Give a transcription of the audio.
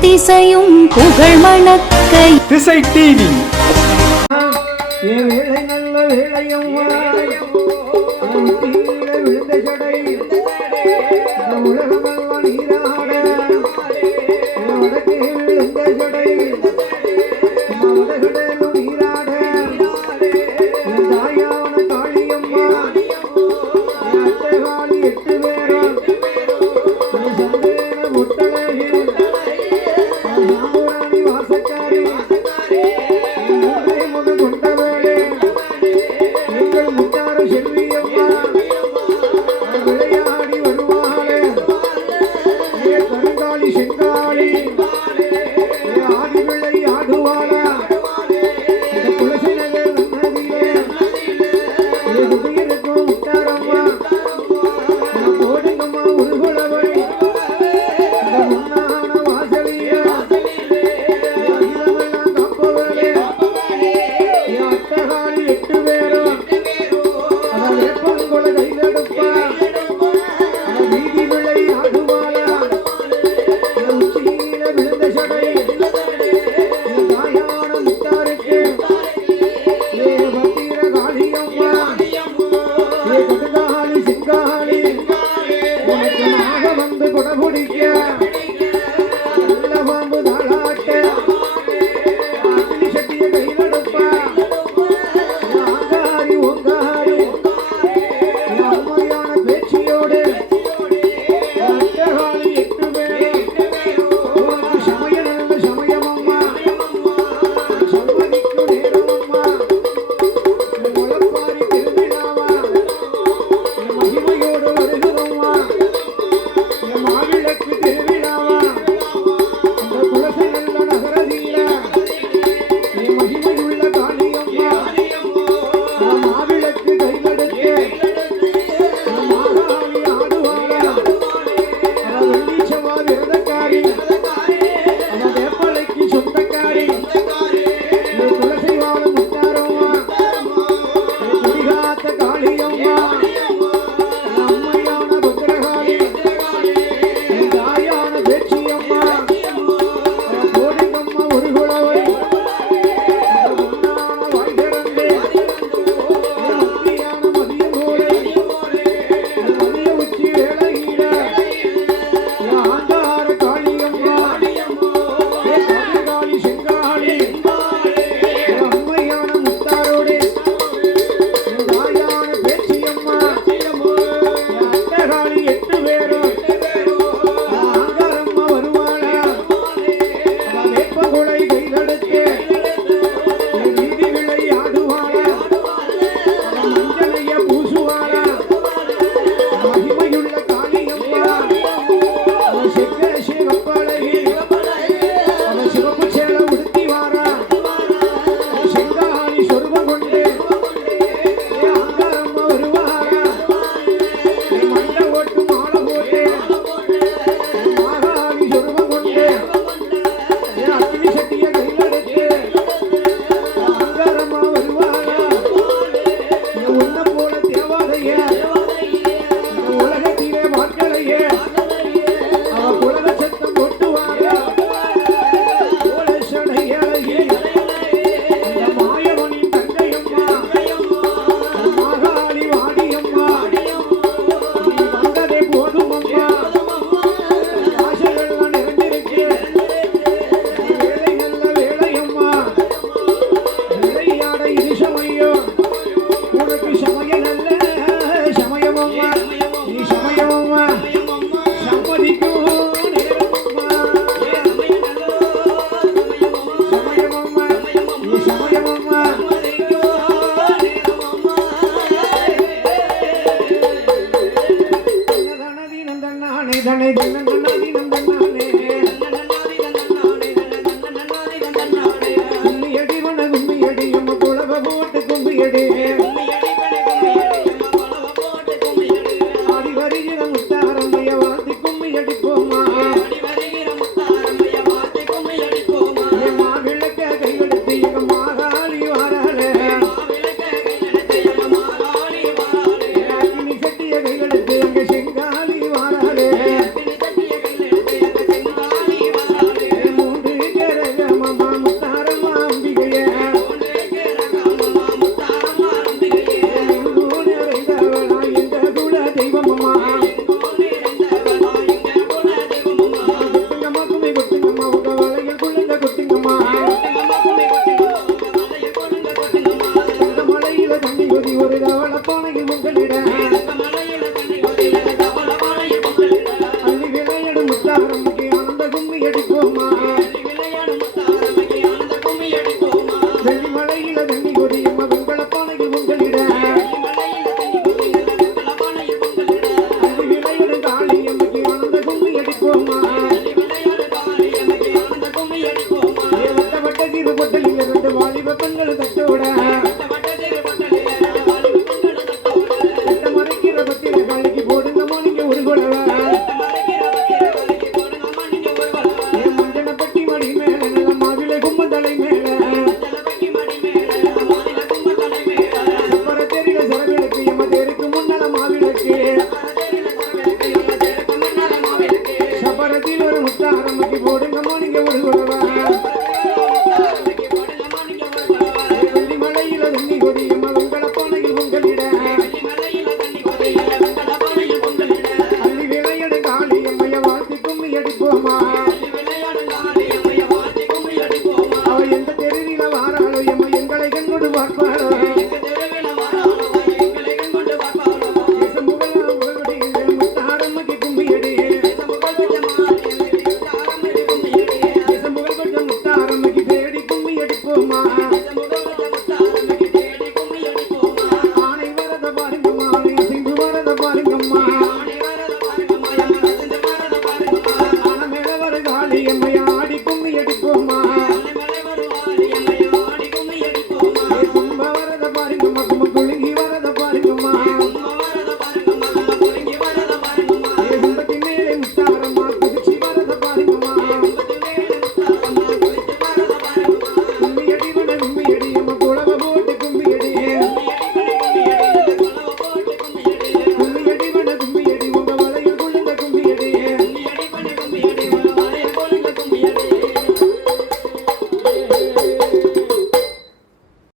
திசையும் புகழ் மணக்கை. திசை டிவி ஏ நல்ல வேளையம்மா. விழுந்த அடி வருகிற முத்தாரம் வாசி கும்மி அடிப்போம் Yeah.